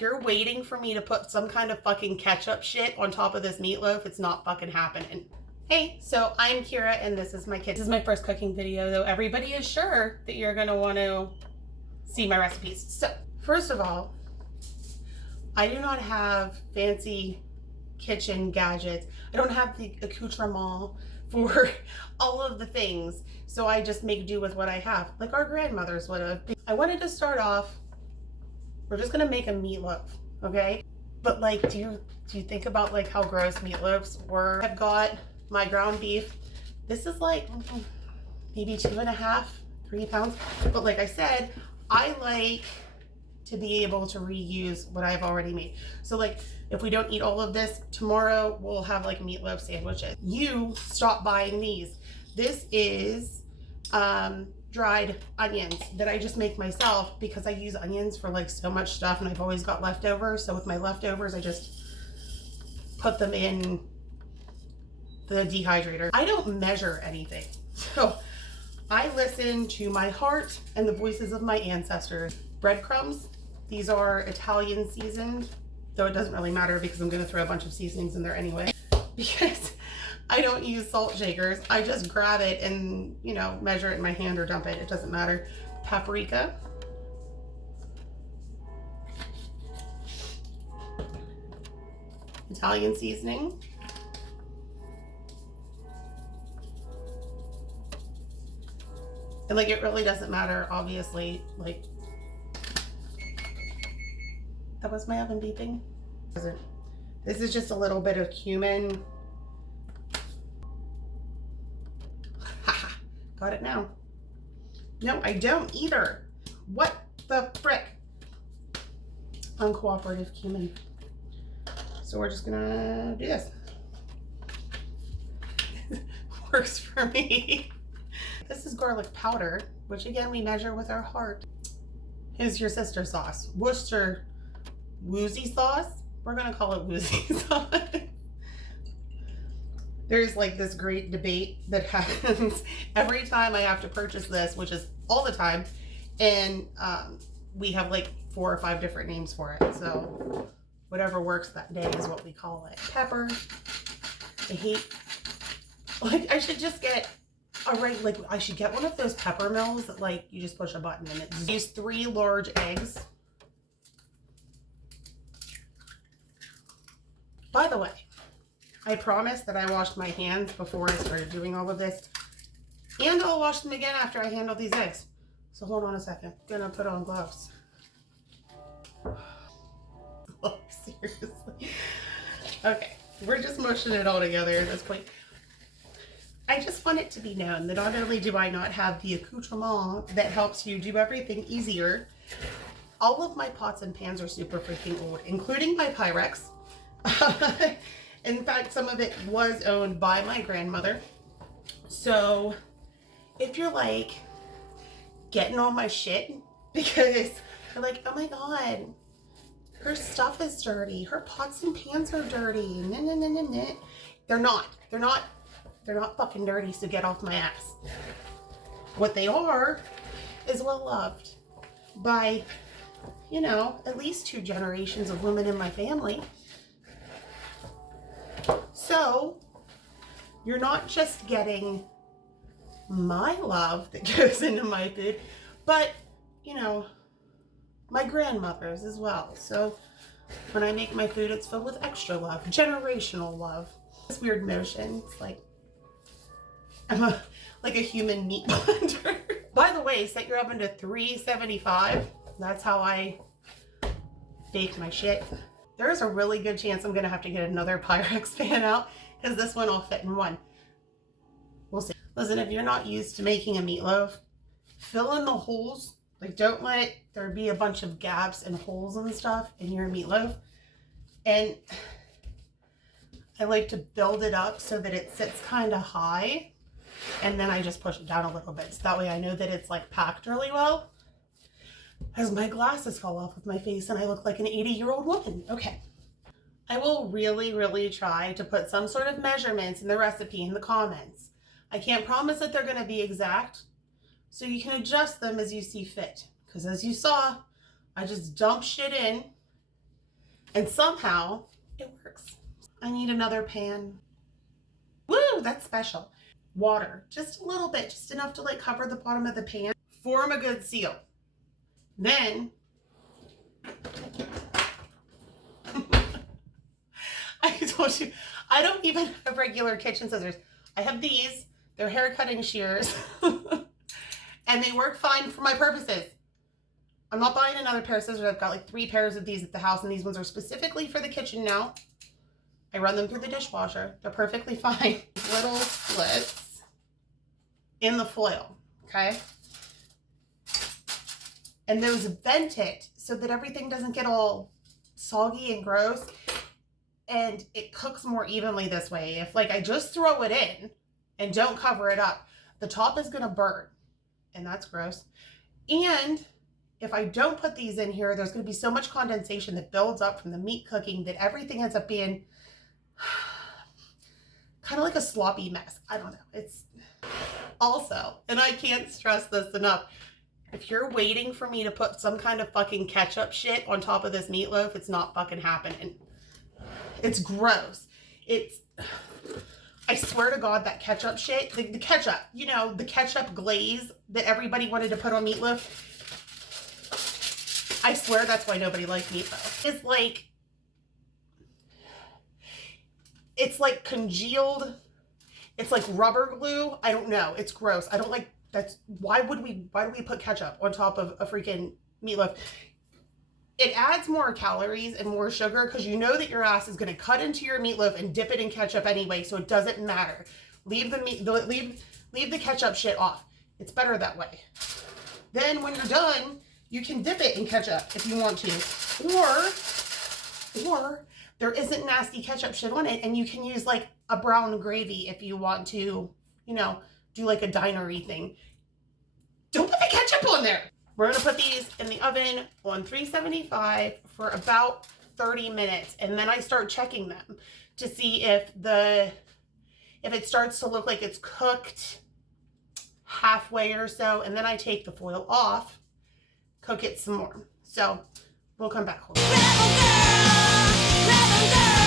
if you're waiting for me to put some kind of fucking ketchup shit on top of this meatloaf, it's not fucking happening. Hey, so I'm Kira and this is my kid. This is my first cooking video, though everybody is sure that you're gonna want to see my recipes. So, first of all, I do not have fancy kitchen gadgets. I don't have the accoutrement for all of the things. So I just make do with what I have, like our grandmothers would have. I wanted to start off, we're just gonna make a meatloaf, okay? But like, do you think about like how gross meatloafs were? I've got my ground beef. This is like maybe 2.5, 3 pounds. But like I said, I like to be able to reuse what I've already made. So like, if we don't eat all of this tomorrow, we'll have like meatloaf sandwiches. You stop buying these. This is dried onions that I just make myself because I use onions for like so much stuff and I've always got leftovers. So with my leftovers, I just put them in the dehydrator. I don't measure anything. So I listen to my heart and the voices of my ancestors. Breadcrumbs, these are Italian seasoned, though it doesn't really matter because I'm gonna throw a bunch of seasonings in there anyway. Because I don't use salt shakers. I just grab it and, you know, measure it in my hand or dump it. It doesn't matter. Paprika. Italian seasoning. And like, it really doesn't matter, obviously, like, that was my oven beeping. This is just a little bit of cumin. Got it now. No, I don't either. What the frick? Uncooperative cumin. So we're just gonna do this. Works for me. This is garlic powder, which again, we measure with our heart. Here's your sister sauce. Worcestershire woozy sauce. We're gonna call it woozy sauce. There's like this great debate that happens every time I have to purchase this, which is all the time. And we have like 4 or 5 different names for it. So whatever works that day is what we call it. Pepper. I hate, like, I should just get I should get one of those pepper mills that like you just push a button and it. Use 3 large eggs. By the way, I promise that I washed my hands before I started doing all of this. And I'll wash them again after I handle these eggs. So hold on a second. Gonna put on gloves. Oh, seriously. Okay, we're just mushing it all together at this point. I just want it to be known that not only do I not have the accoutrement that helps you do everything easier, all of my pots and pans are super freaking old, including my Pyrex. In fact, some of it was owned by my grandmother. So if you're like getting on my shit because you're like, oh my God, her stuff is dirty. Her pots and pans are dirty. They're not fucking dirty, so get off my ass. What they are is well loved by, you know, at least 2 generations of women in my family. So you're not just getting my love that goes into my food, but, you know, my grandmother's as well. So when I make my food, it's filled with extra love, generational love. This weird motion, it's like I'm like a human meat blender. By the way, set your oven to 375. That's how I bake my shit. There is a really good chance I'm gonna have to get another Pyrex pan out because this one will fit in one. We'll see. Listen, if you're not used to making a meatloaf, fill in the holes. Like, don't let there be a bunch of gaps and holes and stuff in your meatloaf. And I like to build it up so that it sits kind of high. And then I just push it down a little bit. So that way I know that it's like packed really well. As my glasses fall off of my face and I look like an 80-year-old woman. Okay. I will really, really try to put some sort of measurements in the recipe in the comments. I can't promise that they're going to be exact, so you can adjust them as you see fit. Because as you saw, I just dump shit in And somehow it works. I need another pan. Woo, that's special. Water, just a little bit, just enough to like cover the bottom of the pan. Form a good seal. Then I told you, I don't even have regular kitchen scissors. I have these. They're hair cutting shears. And they work fine for my purposes. I'm not buying another pair of scissors. I've got like 3 pairs of these at the house, and these ones are specifically for the kitchen now. I run them through the dishwasher. They're perfectly fine. Little slits in the foil, okay? And those vent it so that everything doesn't get all soggy and gross, and it cooks more evenly this way. If like I just throw it in and don't cover it up, the top is gonna burn, and that's gross. And if I don't put these in here, there's gonna be so much condensation that builds up from the meat cooking that everything ends up being kind of like a sloppy mess. I don't know. It's also, and I can't stress this enough, if you're waiting for me to put some kind of fucking ketchup shit on top of this meatloaf, it's not fucking happening. It's gross. I swear to God, that ketchup shit, the ketchup, you know, the ketchup glaze that everybody wanted to put on meatloaf, I swear that's why nobody likes meatloaf. It's like congealed. It's like rubber glue. I don't know. It's gross. I don't like, why do we put ketchup on top of a freaking meatloaf? It adds more calories and more sugar because you know that your ass is going to cut into your meatloaf and dip it in ketchup anyway, so it doesn't matter. Leave the ketchup shit off. It's better that way. Then when you're done, you can dip it in ketchup if you want to, or there isn't nasty ketchup shit on it, and you can use like a brown gravy if you want to, you know, do like a dinery thing. Don't put the ketchup on there. We're gonna put these in the oven on 375 for about 30 minutes, and then I start checking them to see if it starts to look like it's cooked halfway or so, and then I take the foil off, cook it some more. So we'll come back. Rebel girl, rebel girl.